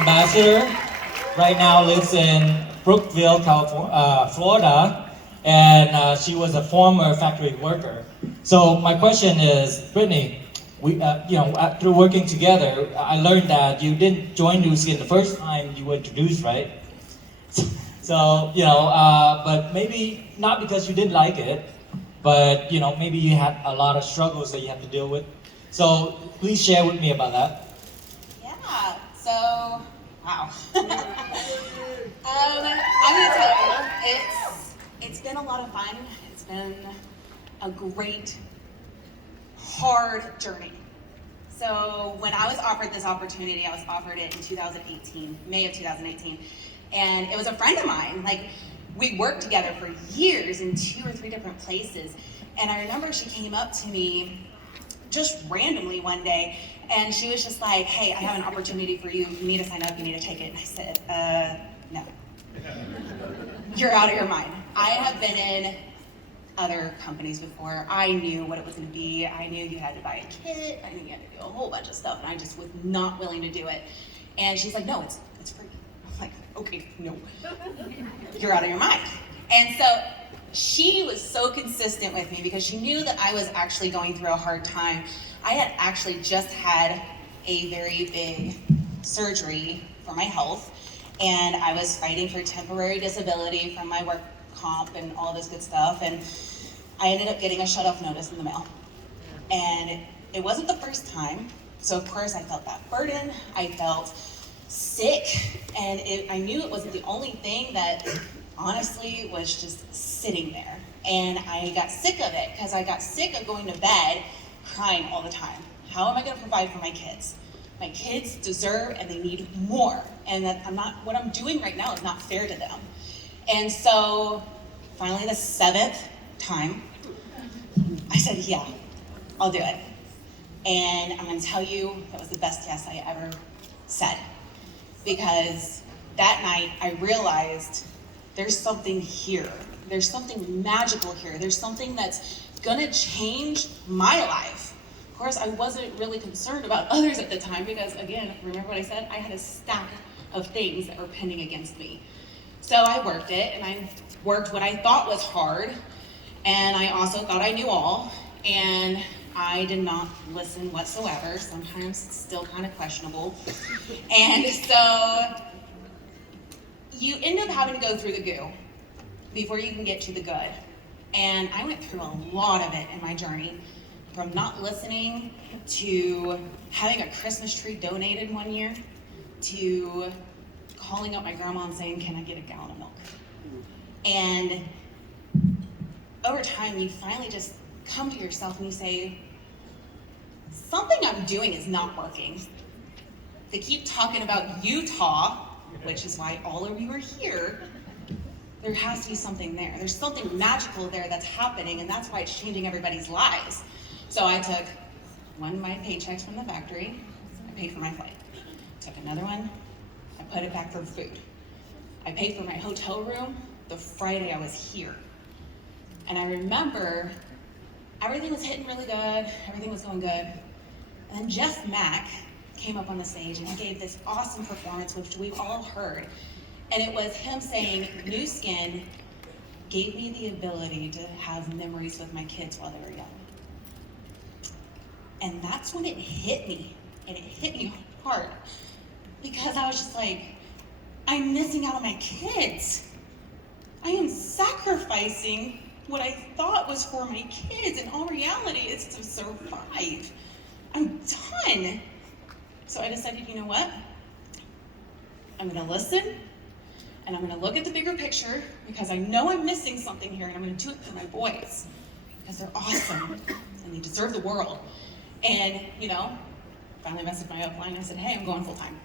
ambassador. Right now lives in Brookville, California, Florida, and she was a former factory worker. So my question is, Brittany, through working together, I learned that you didn't join nuskin the first time you were introduced, right? So, but maybe not because you didn't like it, but, maybe you had a lot of struggles that you have to deal with. So please share with me about that. Yeah, so, wow. I'm gonna tell you, it's been a lot of fun. It's been a great, hard journey. So when I was offered this opportunity, I was offered it in 2018, May of 2018. And it was a friend of mine. Like, we worked together for years in 2 or 3 different places. And I remember she came up to me just randomly one day, and she was just like, hey, I have an opportunity for you. You need to sign up, you need to take it. And I said, no. You're out of your mind. I have been in other companies before. I knew what it was gonna be. I knew you had to buy a kit. I knew you had to do a whole bunch of stuff, and I just was not willing to do it. And she's like, no, it's free. I'm like, okay, no. You're out of your mind. And so she was so consistent with me because she knew that I was actually going through a hard time. I had actually just had a very big surgery for my health, and I was fighting for temporary disability from my work comp and all this good stuff, and I ended up getting a shut-off notice in the mail. And it wasn't the first time, so of course I felt that burden, I felt sick, and I knew it wasn't the only thing that honestly was just sitting there. And I got sick of it, because I got sick of going to bed crying all the time. How am I gonna provide for my kids? My kids deserve and they need more, and that what I'm doing right now is not fair to them. And so finally the 7th time, I said, yeah, I'll do it. And I'm gonna tell you, that was the best yes I ever said. Because that night I realized there's something here. There's something magical here. There's something that's gonna change my life. Of course, I wasn't really concerned about others at the time because, again, remember what I said? I had a stack of things that were pending against me. So I worked it, and I worked what I thought was hard, and I also thought I knew all, and I did not listen whatsoever. Sometimes it's still kind of questionable. And so you end up having to go through the goo before you can get to the good. And I went through a lot of it in my journey, from not listening to having a Christmas tree donated one year to calling up my grandma and saying, can I get a gallon of milk? And over time, you finally just come to yourself and you say, something I'm doing is not working. They keep talking about Utah, which is why all of you are here. There has to be something there. There's something magical there that's happening, and that's why it's changing everybody's lives. So I took one of my paychecks from the factory, I paid for my flight. Took another one, I put it back for food. I paid for my hotel room the Friday I was here. And I remember everything was hitting really good, everything was going good. And then Jeff Mack came up on the stage and he gave this awesome performance, which we've all heard. And it was him saying, nuskin gave me the ability to have memories with my kids while they were young. And that's when it hit me, and it hit me hard, because I was just like, I'm missing out on my kids. I am sacrificing what I thought was for my kids, and all reality is to survive. I'm done. So I decided, you know what? I'm gonna listen, and I'm gonna look at the bigger picture, because I know I'm missing something here, and I'm gonna do it for my boys, because they're awesome, and they deserve the world. And, finally messaged my upline, I said, hey, I'm going full time.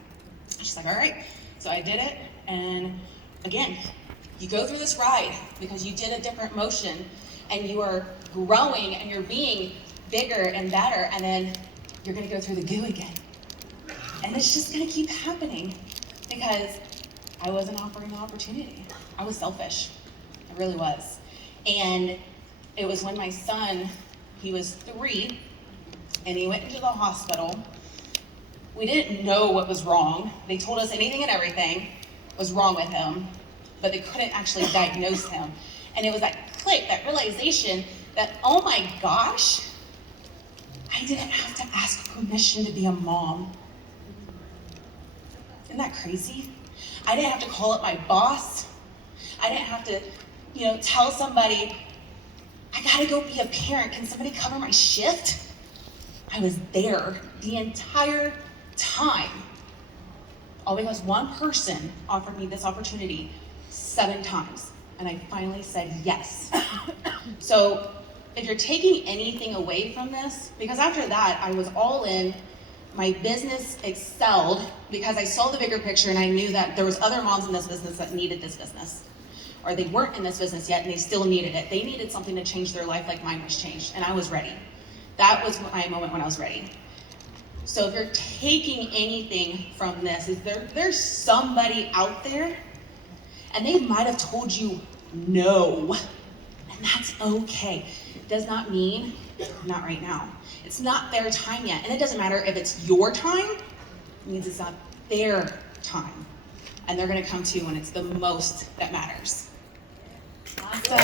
She's like, all right. So I did it, and again, you go through this ride because you did a different motion, and you are growing, and you're being bigger and better, and then you're gonna go through the goo again. And it's just gonna keep happening, because I wasn't offering an opportunity. I was selfish, I really was. And it was when my son, he was 3, and he went into the hospital, We didn't know what was wrong. They told us anything and everything was wrong with him, but they couldn't actually diagnose him. And it was that click, that realization that, oh my gosh, I didn't have to ask permission to be a mom. Isn't that crazy? I didn't have to call up my boss. I didn't have to, tell somebody, I gotta go be a parent. Can somebody cover my shift? I was there the entire time. All because one person offered me this opportunity 7 times, and I finally said yes. So if you're taking anything away from this, because after that, I was all in, my business excelled because I saw the bigger picture and I knew that there was other moms in this business that needed this business. Or they weren't in this business yet and they still needed it. They needed something to change their life like mine was changed, and I was ready. That was my moment when I was ready. So if you're taking anything from this, is there's somebody out there and they might have told you no, and that's okay. It does not mean not right now. It's not their time yet, and it doesn't matter if it's your time, it means it's not their time. And they're gonna come to you when it's the most that matters. Awesome.